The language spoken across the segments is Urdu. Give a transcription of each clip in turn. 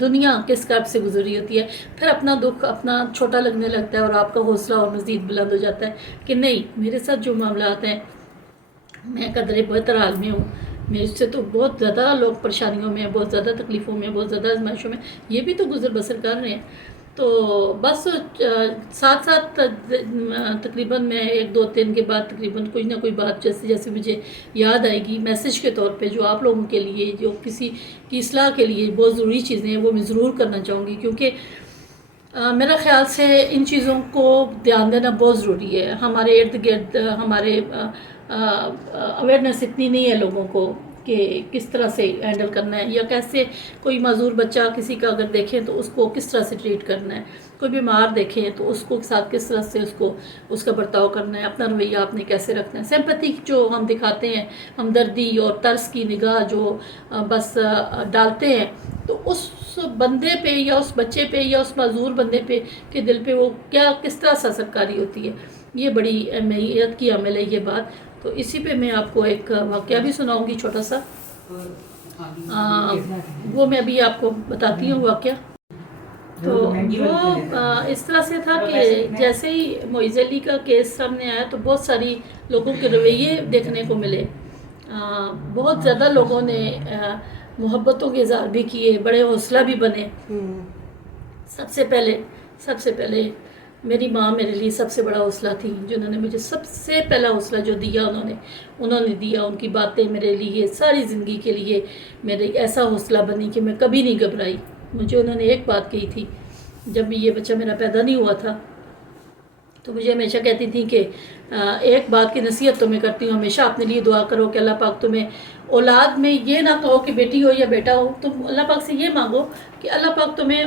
دنیا کس کرب سے گزری ہوتی ہے، پھر اپنا دکھ اپنا چھوٹا لگنے لگتا ہے اور آپ کا حوصلہ اور مزید بلند ہو جاتا ہے کہ نہیں، میرے ساتھ جو معاملات ہیں میں قدرے بہتر حال میں ہوں، میرے سے تو بہت زیادہ لوگ پریشانیوں میں ہیں، بہت زیادہ تکلیفوں میں، بہت زیادہ آزمائشوں میں، یہ بھی تو گزر بسر کر رہے ہیں۔ تو بس ساتھ ساتھ تقریباً میں 1 2 3 کے بعد تقریباً کوئی نہ کوئی بات جیسے جیسے مجھے یاد آئے گی میسج کے طور پہ، جو آپ لوگوں کے لیے، جو کسی کی اصلاح کے لیے بہت ضروری چیزیں ہیں، وہ میں ضرور کرنا چاہوں گی، کیونکہ میرا خیال سے ان چیزوں کو دھیان دینا بہت ضروری ہے۔ ہمارے ارد گرد ہمارے اویئرنیس اتنی نہیں ہے لوگوں کو کہ کس طرح سے ہینڈل کرنا ہے، یا کیسے کوئی معذور بچہ کسی کا اگر دیکھیں تو اس کو کس طرح سے ٹریٹ کرنا ہے، کوئی بیمار دیکھیں تو اس کو ساتھ کس طرح سے اس کا برتاؤ کرنا ہے، اپنا رویہ آپ نے کیسے رکھنا ہے، سمپتھی جو ہم دکھاتے ہیں، ہمدردی اور ترس کی نگاہ جو بس ڈالتے ہیں، تو اس بندے پہ یا اس بچے پہ یا اس معذور بندے پہ کے دل پہ وہ کس طرح سے اثرکاری ہوتی ہے، یہ بڑی اہمیت کی عمل ہے یہ بات۔ تو اسی پہ میں آپ کو ایک واقعہ بھی سناؤں گی چھوٹا سا، وہ میں ابھی آپ کو بتاتی ہوں واقعہ۔ تو وہ اس طرح سے تھا کہ جیسے ہی معیز علی کا کیس سامنے آیا تو بہت ساری لوگوں کے رویے دیکھنے کو ملے، بہت زیادہ لوگوں نے محبتوں کے اظہار بھی کیے، بڑے حوصلہ بھی بنے۔ سب سے پہلے میری ماں میرے لیے سب سے بڑا حوصلہ تھی، جنہوں نے مجھے سب سے پہلا حوصلہ جو دیا انہوں نے دیا، ان کی باتیں میرے لیے ساری زندگی کے لیے میرے ایسا حوصلہ بنی کہ میں کبھی نہیں گھبرائی۔ مجھے انہوں نے ایک بات کہی تھی، جب یہ بچہ میرا پیدا نہیں ہوا تھا تو مجھے ہمیشہ کہتی تھی کہ ایک بات کی نصیحت تمہیں کرتی ہوں، ہمیشہ اپنے لیے دعا کرو کہ اللہ پاک تمہیں اولاد میں یہ نہ کہو کہ بیٹی ہو یا بیٹا ہو، تم اللہ پاک سے یہ مانگو کہ اللہ پاک تمہیں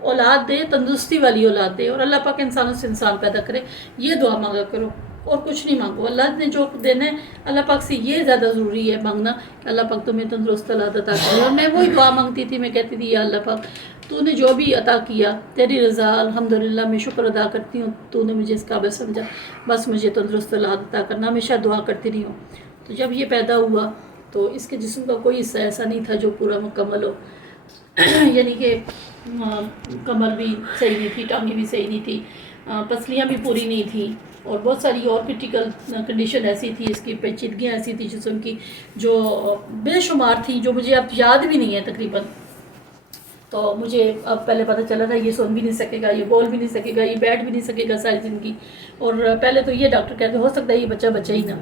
اولاد دے، تندرستی والی اولاد دے، اور اللہ پاک انسانوں سے انسان پیدا کرے، یہ دعا مانگا کرو اور کچھ نہیں مانگو۔ اللہ نے جو دینا ہے اللہ پاک سے یہ زیادہ ضروری ہے مانگنا کہ اللہ پاک تمہیں تندرست اولاد عطا کرے۔ اور میں وہی دعا مانگتی تھی، میں کہتی تھی یا اللہ پاک تو نے جو بھی عطا کیا تیری رضا، الحمدللہ میں شکر ادا کرتی ہوں، تو نے مجھے اس قابل سمجھا، بس مجھے تندرست اولاد عطا کرنا، ہمیشہ دعا کرتی رہی ہوں۔ تو جب یہ پیدا ہوا تو اس کے جسم کا کوئی حصہ ایسا نہیں تھا جو پورا مکمل ہو، یعنی کہ کمر بھی صحیح نہیں تھی، ٹانگیں بھی صحیح نہیں تھی، پسلیاں بھی پوری نہیں تھیں، اور بہت ساری اور کرٹیکل کنڈیشن ایسی تھی، اس کی پیچیدگیاں ایسی تھی جسم کی جو بے شمار تھیں، جو مجھے اب یاد بھی نہیں ہے تقریباً۔ تو مجھے اب پہلے پتہ چلا تھا یہ سن بھی نہیں سکے گا، یہ بول بھی نہیں سکے گا، یہ بیٹھ بھی نہیں سکے گا ساری زندگی، اور پہلے تو یہ ڈاکٹر کہتے ہو سکتا ہے یہ بچہ بچہ ہی نہ،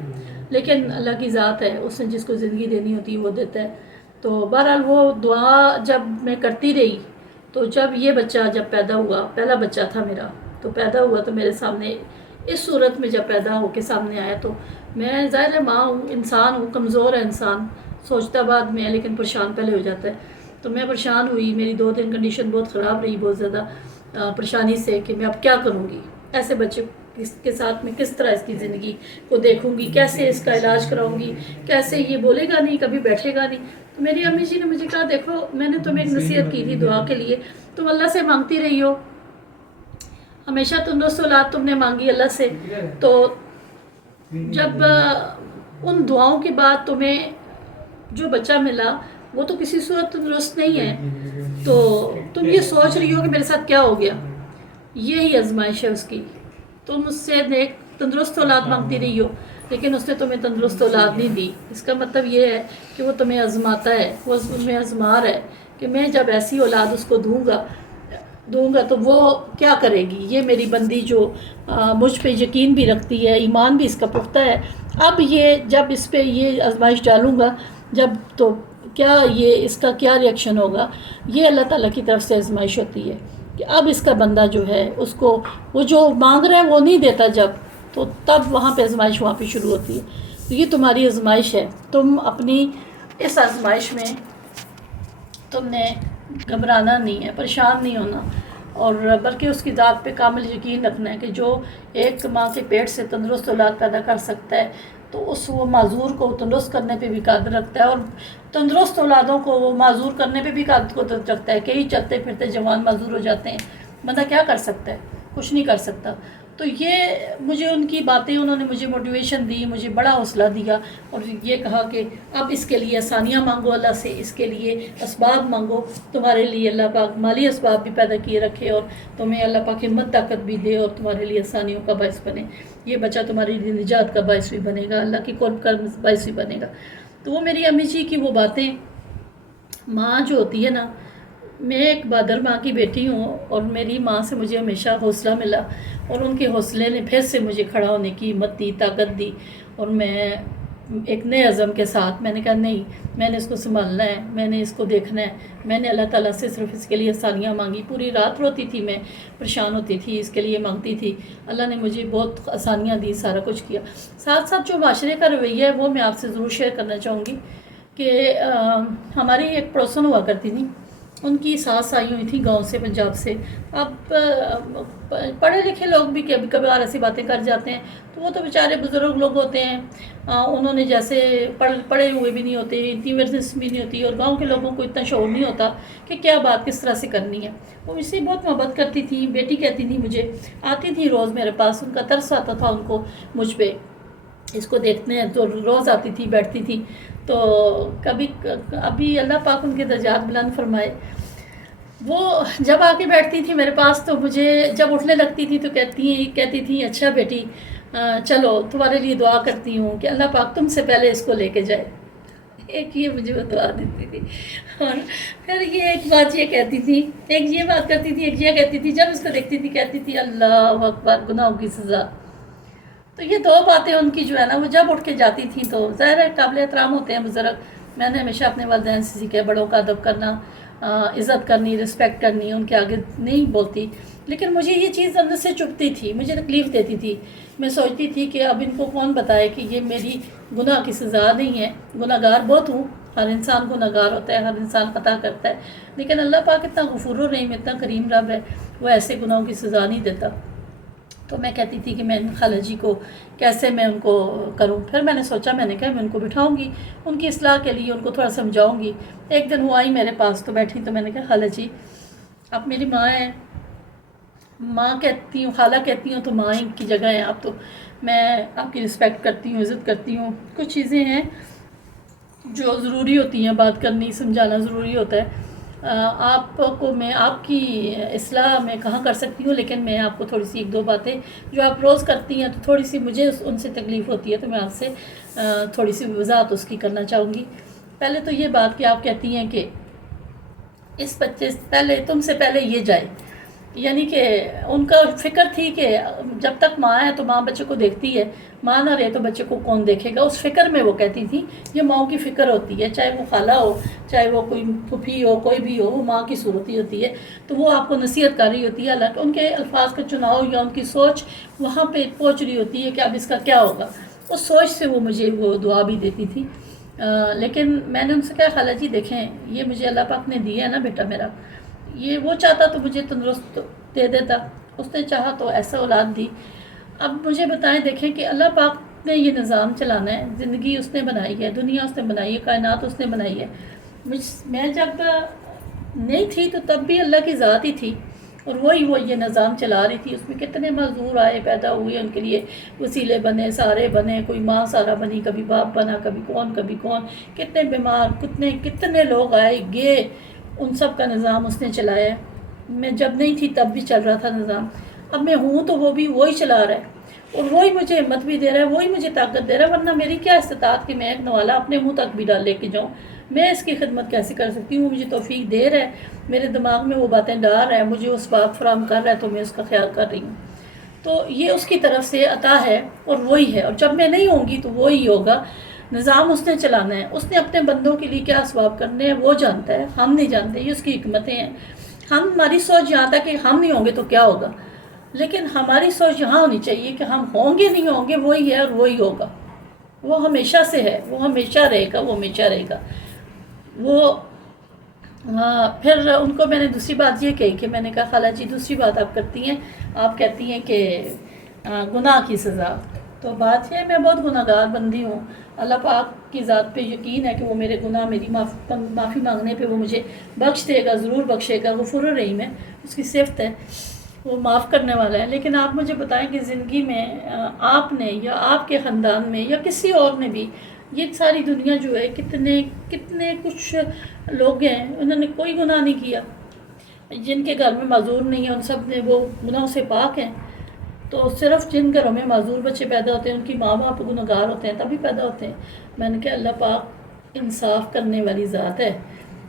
لیکن اللہ کی ذات ہے، اس نے جس کو زندگی دینی ہوتی ہے وہ دیتا ہے۔ تو بہرحال وہ دعا جب میں کرتی رہی تو جب یہ بچہ جب پیدا ہوا، پہلا بچہ تھا میرا، تو پیدا ہوا تو میرے سامنے اس صورت میں جب پیدا ہو کے سامنے آیا تو میں ظاہر ہے ماں ہوں، انسان ہوں، کمزور ہے انسان، سوچتا بعد میں ہے لیکن پریشان پہلے ہو جاتا ہے۔ تو میں پریشان ہوئی، میری 2 3 کنڈیشن بہت خراب رہی، بہت زیادہ پریشانی سے کہ میں اب کیا کروں گی، ایسے بچے کے ساتھ میں کس طرح اس کی زندگی کو دیکھوں گی، کیسے اس کا علاج کراؤں گی، کیسے یہ بولے گا نہیں، کبھی بیٹھے گا نہیں۔ تو میری امی جی نے مجھے کہا دیکھو میں نے تمہیں ایک نصیحت کی تھی دعا کے لیے، تم اللہ سے مانگتی رہی ہو، ہمیشہ تندرست اولاد تم نے مانگی اللہ سے، تو جب ان دعاؤں کے بعد تمہیں جو بچہ ملا وہ تو کسی صورت تندرست نہیں ہے، تو تم یہ سوچ رہی ہو کہ میرے ساتھ کیا ہو گیا، یہی آزمائش ہے اس کی، تم اس سے ایک تندرست اولاد مانگتی رہی ہو لیکن اس نے تمہیں تندرست اولاد نہیں دی، اس کا مطلب یہ ہے کہ وہ تمہیں آزماتا ہے، وہ تمہیں آزما رہا ہے کہ میں جب ایسی اولاد اس کو دوں گا تو وہ کیا کرے گی، یہ میری بندی جو مجھ پہ یقین بھی رکھتی ہے، ایمان بھی اس کا پختہ ہے، اب یہ جب اس پہ یہ آزمائش ڈالوں گا جب تو کیا یہ اس کا کیا ری ایکشن ہوگا، یہ اللہ تعالیٰ کی طرف سے آزمائش ہوتی ہے کہ اب اس کا بندہ جو ہے اس کو وہ جو مانگ رہا ہے وہ نہیں دیتا جب، تو تب وہاں پہ آزمائش وہاں پہ شروع ہوتی ہے۔ تو یہ تمہاری آزمائش ہے، تم اپنی اس آزمائش میں تم نے گھبرانا نہیں ہے، پریشان نہیں ہونا، اور بلکہ اس کی ذات پہ کامل یقین رکھنا ہے کہ جو ایک ماں کے پیٹ سے تندرست اولاد پیدا کر سکتا ہے تو اس وہ معذور کو تندرست کرنے پہ بھی قادر رکھتا ہے، اور تندرست اولادوں کو وہ معذور کرنے پہ بھی قادر رکھتا ہے۔ کئی چلتے پھرتے جوان معذور ہو جاتے ہیں، بندہ کیا کر سکتا ہے، کچھ نہیں کر سکتا۔ تو یہ مجھے ان کی باتیں، انہوں نے مجھے موٹیویشن دی، مجھے بڑا حوصلہ دیا، اور یہ کہا کہ اب اس کے لیے آسانیاں مانگو اللہ سے، اس کے لیے اسباب مانگو، تمہارے لیے اللہ پاک مالی اسباب بھی پیدا کیے رکھے، اور تمہیں اللہ پاک ہمت طاقت بھی دے، اور تمہارے لیے آسانیوں کا باعث بنے، یہ بچہ تمہاری لیے نجات کا باعث بھی بنے گا، اللہ کی قرب کا باعث بھی بنے گا۔ تو وہ میری امی جی کی وہ باتیں، ماں جو ہوتی ہے نا، میں ایک بہادر ماں کی بیٹی ہوں، اور میری ماں سے مجھے ہمیشہ حوصلہ ملا، اور ان کے حوصلے نے پھر سے مجھے کھڑا ہونے کی ہمت دی، طاقت دی، اور میں ایک نئے عزم کے ساتھ میں نے کہا نہیں، میں نے اس کو سنبھالنا ہے، میں نے اس کو دیکھنا ہے۔ میں نے اللہ تعالیٰ سے صرف اس کے لیے آسانیاں مانگی، پوری رات روتی تھی میں، پریشان ہوتی تھی، اس کے لیے مانگتی تھی، اللہ نے مجھے بہت آسانیاں دی، سارا کچھ کیا۔ ساتھ ساتھ جو معاشرے کا رویہ ہے وہ میں آپ سے ضرور شیئر کرنا چاہوں گی کہ ہماری ایک پڑوسن ہوا کرتی تھی، ان کی ساس آئی ہوئی تھی گاؤں سے، پنجاب سے۔ اب پڑھے لکھے لوگ بھی کبھی کبھار ایسی باتیں کر جاتے ہیں، تو وہ تو بیچارے بزرگ لوگ ہوتے ہیں، انہوں نے جیسے پڑھے ہوئے بھی نہیں ہوتے، اتنی ورزش بھی نہیں ہوتی، اور گاؤں کے لوگوں کو اتنا شعور نہیں ہوتا کہ کیا بات کس طرح سے کرنی ہے۔ وہ مجھ سے بہت محبت کرتی تھی، بیٹی کہتی تھی مجھے، آتی تھی روز میرے پاس، ان کا ترس آتا تھا ان کو مجھ پہ، اس کو دیکھتے ہیں تو روز آتی تھی، بیٹھتی تھی۔ تو کبھی ابھی اللہ پاک ان کے درجات بلند فرمائے، وہ جب آ کے بیٹھتی تھی میرے پاس تو مجھے جب اٹھنے لگتی تھی تو کہتی تھی اچھا بیٹی چلو تمہارے لیے دعا کرتی ہوں کہ اللہ پاک تم سے پہلے اس کو لے کے جائے۔ ایک یہ مجھے وہ دعا دیتی تھی، اور پھر یہ ایک بات یہ کہتی تھی، ایک یہ بات کرتی تھی، ایک یہ کہتی تھی، جب اس کو دیکھتی تھی کہتی تھی اللہ اکبر، گناہوں کی سزا۔ تو یہ دو باتیں ان کی جو ہے نا، وہ جب اٹھ کے جاتی تھیں تو ظاہر ہے قابل احترام ہوتے ہیں بزرگ۔ میں نے ہمیشہ اپنے والدین سے سیکھا، بڑوں کا ادب کرنا، عزت کرنی، رسپیکٹ کرنی، ان کے آگے نہیں بولتی، لیکن مجھے یہ چیز اندر سے چبھتی تھی، مجھے تکلیف دیتی تھی۔ میں سوچتی تھی کہ اب ان کو کون بتائے کہ یہ میری گناہ کی سزا نہیں ہے، گناہ گار بہت ہوں، ہر انسان گناہ گار ہوتا ہے، ہر انسان خطا کرتا ہے، لیکن اللہ پاک اتنا غفور الرحیم، اتنا کریم رب ہے، وہ ایسے گناہوں کی سزا نہیں دیتا۔ تو میں کہتی تھی کہ میں خالہ جی کو کیسے میں ان کو کروں۔ پھر میں نے سوچا، میں نے کہا میں ان کو بٹھاؤں گی، ان کی اصلاح کے لیے ان کو تھوڑا سمجھاؤں گی۔ ایک دن وہ آئی میرے پاس تو بیٹھی، تو میں نے کہا خالہ جی آپ میری ماں ہیں، ماں کہتی ہوں، خالہ کہتی ہوں تو ماں ہی کی جگہ ہیں آپ، تو میں آپ کی رسپیکٹ کرتی ہوں، عزت کرتی ہوں، کچھ چیزیں ہیں جو ضروری ہوتی ہیں، بات کرنی، سمجھانا ضروری ہوتا ہے۔ آپ کو میں آپ کی اصلاح میں کہاں کر سکتی ہوں، لیکن میں آپ کو تھوڑی سی ایک دو باتیں جو آپ روز کرتی ہیں تو تھوڑی سی مجھے ان سے تکلیف ہوتی ہے، تو میں آپ سے تھوڑی سی وضاحت اس کی کرنا چاہوں گی۔ پہلے تو یہ بات کہ آپ کہتی ہیں کہ اس بچے سے پہلے، تم سے پہلے یہ جائے، یعنی کہ ان کا فکر تھی کہ جب تک ماں ہے تو ماں بچے کو دیکھتی ہے، ماں نہ رہے تو بچے کو کون دیکھے گا، اس فکر میں وہ کہتی تھی۔ یہ ماں کی فکر ہوتی ہے، چاہے وہ خالہ ہو، چاہے وہ کوئی پھوپھی ہو، کوئی بھی ہو، وہ ماں کی صورت ہی ہوتی ہے۔ تو وہ آپ کو نصیحت کر رہی ہوتی ہے، حالانکہ ان کے الفاظ کا چناؤ یا ان کی سوچ وہاں پہ پہنچ رہی ہوتی ہے کہ اب اس کا کیا ہوگا، اس سوچ سے وہ مجھے وہ دعا بھی دیتی تھی۔ لیکن میں نے ان سے کہا خالہ جی دیکھیں، یہ مجھے اللہ پاک نے دیا ہے نا بیٹا میرا، یہ وہ چاہتا تو مجھے تندرست دے دیتا، اس نے چاہا تو ایسا اولاد دی۔ اب مجھے بتائیں، دیکھیں کہ اللہ پاک نے یہ نظام چلانا ہے، زندگی اس نے بنائی ہے، دنیا اس نے بنائی ہے، کائنات اس نے بنائی ہے۔ میں جب نہیں تھی تو تب بھی اللہ کی ذات ہی تھی، اور وہی وہ یہ نظام چلا رہی تھی۔ اس میں کتنے معذور آئے، پیدا ہوئے، ان کے لیے وسیلے بنے، سارے بنے، کوئی ماں سارا بنی، کبھی باپ بنا، کبھی کون، کتنے بیمار، کتنے لوگ آئے گئے، ان سب کا نظام اس نے چلایا ہے۔ میں جب نہیں تھی تب بھی چل رہا تھا نظام، اب میں ہوں تو وہ بھی وہی چلا رہا ہے، اور وہی مجھے ہمت بھی دے رہا ہے، وہی مجھے طاقت دے رہا ہے، ورنہ میری کیا استطاعت کہ میں ایک نوالا اپنے منہ تک بھی ڈال لے کے جاؤں، میں اس کی خدمت کیسے کر سکتی ہوں؟ مجھے توفیق دے رہا ہے، میرے دماغ میں وہ باتیں ڈال رہا ہے، مجھے اس بات فراہم کر رہا ہے، تو میں اس کا خیال کر رہی ہوں۔ تو یہ اس کی طرف سے عطا ہے، اور وہی ہے، اور جب میں نہیں ہوں گی تو وہی ہوگا۔ نظام اس نے چلانا ہے، اس نے اپنے بندوں کے لیے کیا اسباب کرنے ہیں وہ جانتا ہے، ہم نہیں جانتے، یہ اس کی حکمتیں ہیں۔ ہماری سوچ یہاں تک کہ ہم نہیں ہوں گے تو کیا ہوگا، لیکن ہماری سوچ یہاں ہونی چاہیے کہ ہم ہوں گے نہیں ہوں گے، وہی ہے اور وہی ہوگا، وہ ہمیشہ سے ہے، وہ ہمیشہ رہے گا، وہ ہمیشہ رہے گا۔ وہ پھر ان کو میں نے دوسری بات یہ کہی کہ میں نے کہا خالہ جی دوسری بات آپ کرتی ہیں، آپ کہتی ہیں کہ گناہ کی سزا، تو بات یہ ہے میں بہت گناہ گار بندی ہوں، اللہ پاک کی ذات پہ یقین ہے کہ وہ میرے گناہ، میری معافی مانگنے پہ وہ مجھے بخش دے گا، ضرور بخشے گا، غفور الرحیم ہے، اس کی صفت ہے۔ وہ معاف کرنے والا ہے. لیکن آپ مجھے بتائیں کہ زندگی میں آپ نے یا آپ کے خاندان میں یا کسی اور نے بھی یہ ساری دنیا جو ہے کتنے کچھ لوگ ہیں انہوں نے کوئی گناہ نہیں کیا, جن کے گھر میں معذور نہیں ہیں ان سب نے وہ گناہوں سے پاک ہیں. تو صرف جن گھروں میں معذور بچے پیدا ہوتے ہیں ان کی ماں باپ گنہگار ہوتے ہیں تبھی پیدا ہوتے ہیں. میں نے کہا اللہ پاک انصاف کرنے والی ذات ہے,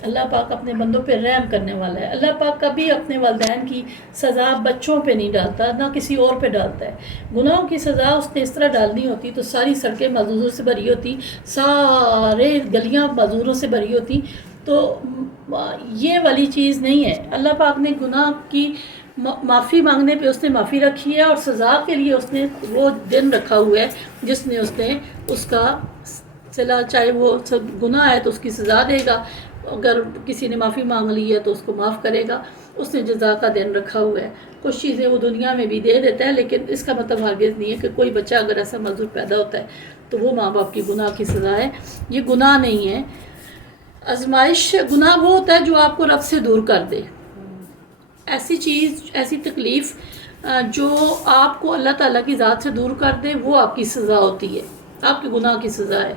اللہ پاک اپنے بندوں پہ رحم کرنے والا ہے. اللہ پاک کبھی اپنے والدین کی سزا بچوں پہ نہیں ڈالتا, نہ کسی اور پہ ڈالتا ہے. گناہوں کی سزا اس نے اس طرح ڈالنی ہوتی تو ساری سڑکیں معذوروں سے بھری ہوتی, سارے گلیاں معذوروں سے بھری ہوتی. تو یہ والی چیز نہیں ہے. اللہ پاک نے گناہ کی معافی مانگنے پہ اس نے معافی رکھی ہے, اور سزا کے لیے اس نے وہ دن رکھا ہوا ہے جس نے اس کا صلاح, چاہے وہ گناہ ہے تو اس کی سزا دے گا, اگر کسی نے معافی مانگ لی ہے تو اس کو معاف کرے گا. اس نے جزا کا دن رکھا ہوا ہے. کچھ چیزیں وہ دنیا میں بھی دے دیتا ہے, لیکن اس کا مطلب ہرگز نہیں ہے کہ کوئی بچہ اگر ایسا معذور پیدا ہوتا ہے تو وہ ماں باپ کی گناہ کی سزا ہے. یہ گناہ نہیں ہے. آزمائش گناہ وہ ہوتا ہے جو آپ کو رب سے دور کر دے. ایسی چیز, ایسی تکلیف جو آپ کو اللہ تعالیٰ کی ذات سے دور کر دے وہ آپ کی سزا ہوتی ہے, آپ کے گناہ کی سزا ہے.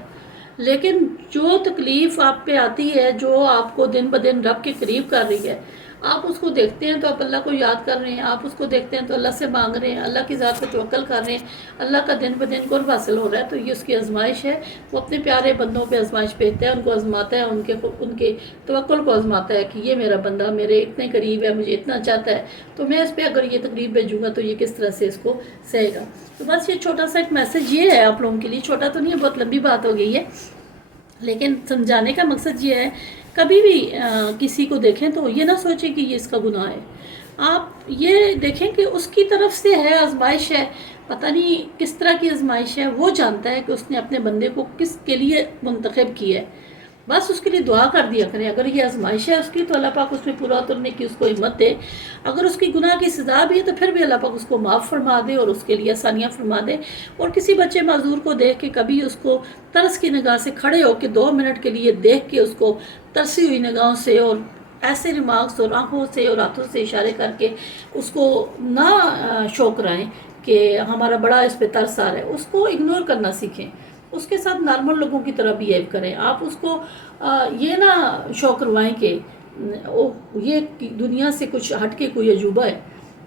لیکن جو تکلیف آپ پہ آتی ہے, جو آپ کو دن بدن رب کے قریب کر رہی ہے, آپ اس کو دیکھتے ہیں تو آپ اللہ کو یاد کر رہے ہیں, آپ اس کو دیکھتے ہیں تو اللہ سے مانگ رہے ہیں, اللہ کی ذات پہ توکل کر رہے ہیں, اللہ کا دن بدن قرب حاصل ہو رہا ہے, تو یہ اس کی آزمائش ہے. وہ اپنے پیارے بندوں پہ آزمائش بھیجتا ہے, ان کو آزماتا ہے, ان کے توکل کو آزماتا ہے کہ یہ میرا بندہ میرے اتنے قریب ہے, مجھے اتنا چاہتا ہے, تو میں اس پہ اگر یہ تکلیف بھیجوں گا تو یہ کس طرح سے اس کو سہے گا. تو بس یہ چھوٹا سا ایک میسج یہ ہے آپ لوگوں کے لیے. چھوٹا تو نہیں ہے, بہت لمبی بات ہو گئی ہے, لیکن سمجھانے کا مقصد یہ ہے کبھی بھی کسی کو دیکھیں تو یہ نہ سوچیں کہ یہ اس کا گناہ ہے. آپ یہ دیکھیں کہ اس کی طرف سے ہے, آزمائش ہے, پتہ نہیں کس طرح کی آزمائش ہے, وہ جانتا ہے کہ اس نے اپنے بندے کو کس کے لیے منتخب کیا ہے. بس اس کے لیے دعا کر دیا کریں. اگر یہ آزمائش ہے اس کی تو اللہ پاک اس میں پورا اترنے کی اس کو ہمت دے. اگر اس کی گناہ کی سزا بھی ہے تو پھر بھی اللہ پاک اس کو معاف فرما دے اور اس کے لیے آسانیاں فرما دے. اور کسی بچے معذور کو دیکھ کے کبھی اس کو ترس کی نگاہ سے کھڑے ہو کے 2 منٹ کے لیے دیکھ کے اس کو ترسی ہوئی نگاہوں سے اور ایسے ریمارکس اور آنکھوں سے اور ہاتھوں سے اشارے کر کے اس کو نہ شوکرائیں کہ ہمارا بڑا اس پہ ترس آ رہا ہے. اس کو اگنور کرنا سیکھیں, اس کے ساتھ نارمل لوگوں کی طرح بیہیو کریں. آپ اس کو یہ نہ شوق کروائیں کہ یہ دنیا سے کچھ ہٹ کے کوئی عجوبہ ہے.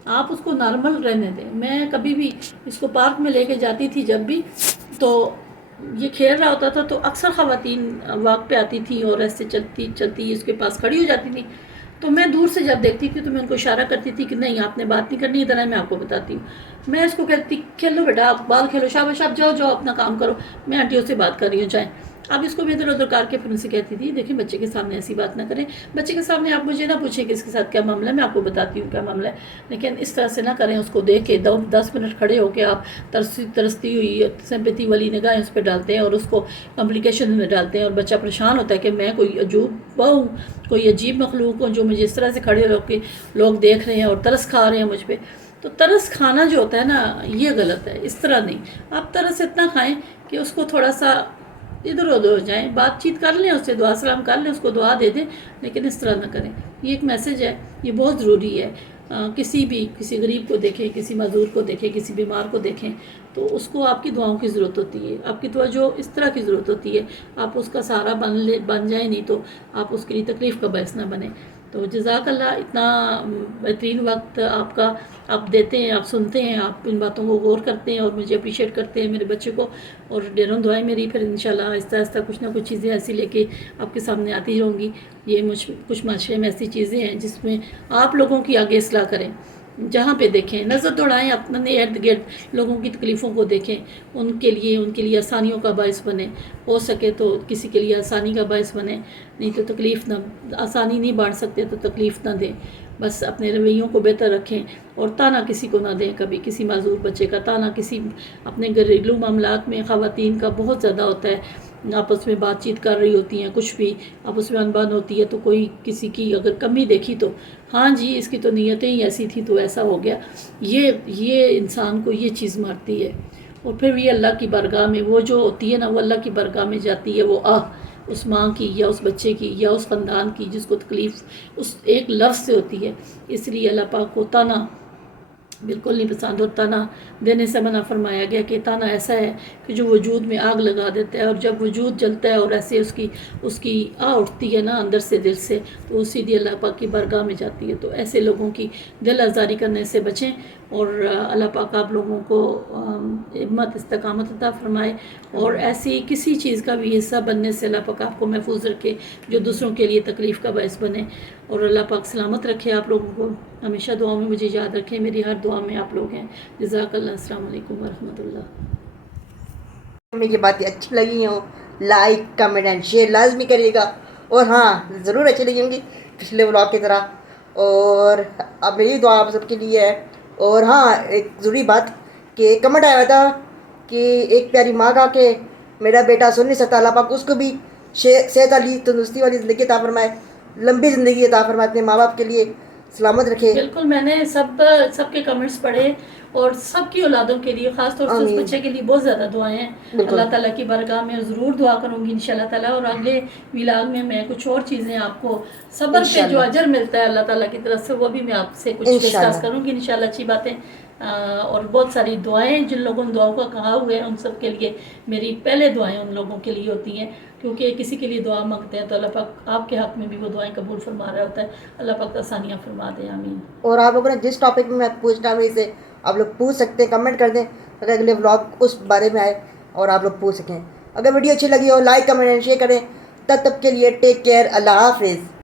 آپ اس کو نارمل رہنے دیں. میں کبھی بھی اس کو پارک میں لے کے جاتی تھی جب بھی, تو یہ کھیل رہا ہوتا تھا تو اکثر خواتین واک پہ آتی تھیں اور ایسے چلتی اس کے پاس کھڑی ہو جاتی تھیں. تو میں دور سے جب دیکھتی تھی تو میں ان کو اشارہ کرتی تھی کہ نہیں آپ نے بات نہیں کرنی, ادھر ہے میں آپ کو بتاتی ہوں. میں اس کو کہتی کھیلو بیٹا, آپ بال کھیلو, شاباش آپ جاؤ اپنا کام کرو, میں آنٹیوں سے بات کر رہی ہوں, جائیں. اب اس کو بھی ادھر ادھر کر کے پھر ان سے کہتی تھی دیکھیں بچے کے سامنے ایسی بات نہ کریں, بچے کے سامنے آپ مجھے نہ پوچھیں کہ اس کے ساتھ کیا معاملہ ہے, میں آپ کو بتاتی ہوں کیا معاملہ ہے, لیکن اس طرح سے نہ کریں. اس کو دیکھ کے 10 منٹ کھڑے ہو کے آپ ترستی ہوئی سمپیتی والی نگاہیں اس پہ ڈالتے ہیں اور اس کو کمپلیکیشن میں ڈالتے ہیں, اور بچہ پریشان ہوتا ہے کہ میں کوئی عجوبہ ہوں, کوئی عجیب مخلوق ہوں جو مجھے اس طرح سے کھڑے ہو کے لوگ دیکھ رہے ہیں اور ترس کھا رہے ہیں مجھ پہ. تو ترس کھانا جو ہوتا ہے نا یہ غلط ہے, اس طرح نہیں. آپ ترس اتنا کھائیں کہ اس کو تھوڑا سا ادھر ادھر ہو جائیں, بات چیت کر لیں, اس سے دعا سلام کر لیں, اس کو دعا دے دیں, لیکن اس طرح نہ کریں. یہ ایک میسج ہے, یہ بہت ضروری ہے. کسی غریب کو دیکھیں, کسی معذور کو دیکھیں, کسی بیمار کو دیکھیں تو اس کو آپ کی دعاؤں کی ضرورت ہوتی ہے, آپ کی دعا جو اس طرح کی ضرورت ہوتی ہے. آپ اس کا سہارا بن جائیں, نہیں تو آپ اس کے لیے تکلیف کا باعث نہ بنیں. تو جزاک اللہ, اتنا بہترین وقت آپ کا آپ دیتے ہیں, آپ سنتے ہیں, آپ ان باتوں کو غور کرتے ہیں اور مجھے اپریشیٹ کرتے ہیں, میرے بچے کو. اور ڈیروں دعائیں میری, پھر انشاءاللہ آہستہ آہستہ کچھ نہ کچھ چیزیں ایسی لے کے آپ کے سامنے آتی رہوں گی. یہ کچھ معاشرے میں ایسی چیزیں ہیں جس میں آپ لوگوں کی آگے اصلاح کریں. جہاں پہ دیکھیں نظر دوڑائیں, اپنے ارد گرد لوگوں کی تکلیفوں کو دیکھیں, ان کے لیے آسانیوں کا باعث بنیں. ہو سکے تو کسی کے لیے آسانی کا باعث بنیں, نہیں تو تکلیف نہ, آسانی نہیں بانٹ سکتے تو تکلیف نہ دیں. بس اپنے رویوں کو بہتر رکھیں اور تانا کسی کو نہ دیں. کبھی کسی معذور بچے کا تانا, کسی اپنے گھریلو معاملات میں خواتین کا بہت زیادہ ہوتا ہے, آپس میں بات چیت کر رہی ہوتی ہیں, کچھ بھی آپس میں انبن ہوتی ہے, تو کوئی کسی کی اگر کمی دیکھی تو ہاں جی اس کی تو نیتیں ہی ایسی تھی تو ایسا ہو گیا. یہ انسان کو یہ چیز مارتی ہے. اور پھر یہ اللہ کی بارگاہ میں وہ جو ہوتی ہے نا, وہ اللہ کی بارگاہ میں جاتی ہے, وہ اس ماں کی یا اس بچے کی یا اس خاندان کی جس کو تکلیف اس ایک لفظ سے ہوتی ہے. اس لیے اللہ پاک کو تانا بالکل نہیں پسند، اور تانا دینے سے منع فرمایا گیا کہ تانا ایسا ہے کہ جو وجود میں آگ لگا دیتا ہے، اور جب وجود جلتا ہے اور ایسے اس کی آ اٹھتی ہے نا اندر سے، دل سے، تو وہ سیدھی اللہ پاک کی بارگاہ میں جاتی ہے. تو ایسے لوگوں کی دل آزاری کرنے سے بچیں، اور اللہ پاک آپ لوگوں کو ہمت استقامت عطا فرمائے، اور ایسی کسی چیز کا بھی حصہ بننے سے اللہ پاک آپ کو محفوظ رکھے جو دوسروں کے لیے تکلیف کا باعث بنے، اور اللہ پاک سلامت رکھے آپ لوگوں کو. ہمیشہ دعاؤں میں مجھے یاد رکھیں، میری ہر دعا میں آپ لوگ ہیں. جزاک اللہ. السلام علیکم ورحمۃ اللہ. ہمیں یہ باتیں اچھی لگی ہوں لائک کمنٹ اینڈ شیئر لازمی کریے گا، اور ہاں ضرور اچھی لگی ہوں گی پچھلے ولاگ کی طرح. اور اب میری دعا آپ سب کے لیے ہے. اور ہاں ایک ضروری بات کہ کمنٹ آیا تھا کہ ایک پیاری ماں کا کہ میرا بیٹا سن نہیں سکتا، اللہ پاک اس کو بھی صحت والی تندرستی والی زندگی عطا فرمائے، لمبی زندگی عطا فرمائے، اپنے ماں باپ کے لیے سلامت رکھے. بالکل، میں نے سب کے کمنٹس پڑھے، اور سب کی اولادوں کے لیے، خاص طور سے اس آمین. بچے کے لیے بہت زیادہ دعائیں ہیں. بالکل. اللہ تعالیٰ کی بارگاہ میں ضرور دعا کروں گی انشاءاللہ تعالیٰ. اور اگلے ولاگ میں کچھ اور چیزیں آپ کو صبر پہ جو انشاءاللہ. اجر ملتا ہے اللہ تعالیٰ کی طرف سے، وہ بھی میں آپ سے کچھ انشاءاللہ. ڈسکس کروں گی انشاءاللہ. اچھی باتیں اور بہت ساری دعائیں، جن لوگوں نے دعاؤں کا کہا ہوا ہے ان سب کے لیے میری پہلے دعائیں ان لوگوں کے لیے ہوتی ہیں، کیونکہ کسی کے لیے دعا مانگتے ہیں تو اللہ پاک آپ کے حق میں بھی وہ دعائیں قبول فرما رہا ہوتا ہے. اللہ پاک آسانیاں فرما دے. آمین. اور آپ لوگوں نے جس ٹاپک میں پوچھنا ہے سے آپ لوگ پوچھ سکتے ہیں، کمنٹ کر دیں تاکہ اگلے ولاگ اس بارے میں آئے اور آپ لوگ پوچھ سکیں. اگر ویڈیو اچھی لگی ہو لائک کمنٹ اینڈ شیئر کریں. تب کے لیے ٹیک کیئر. اللہ حافظ.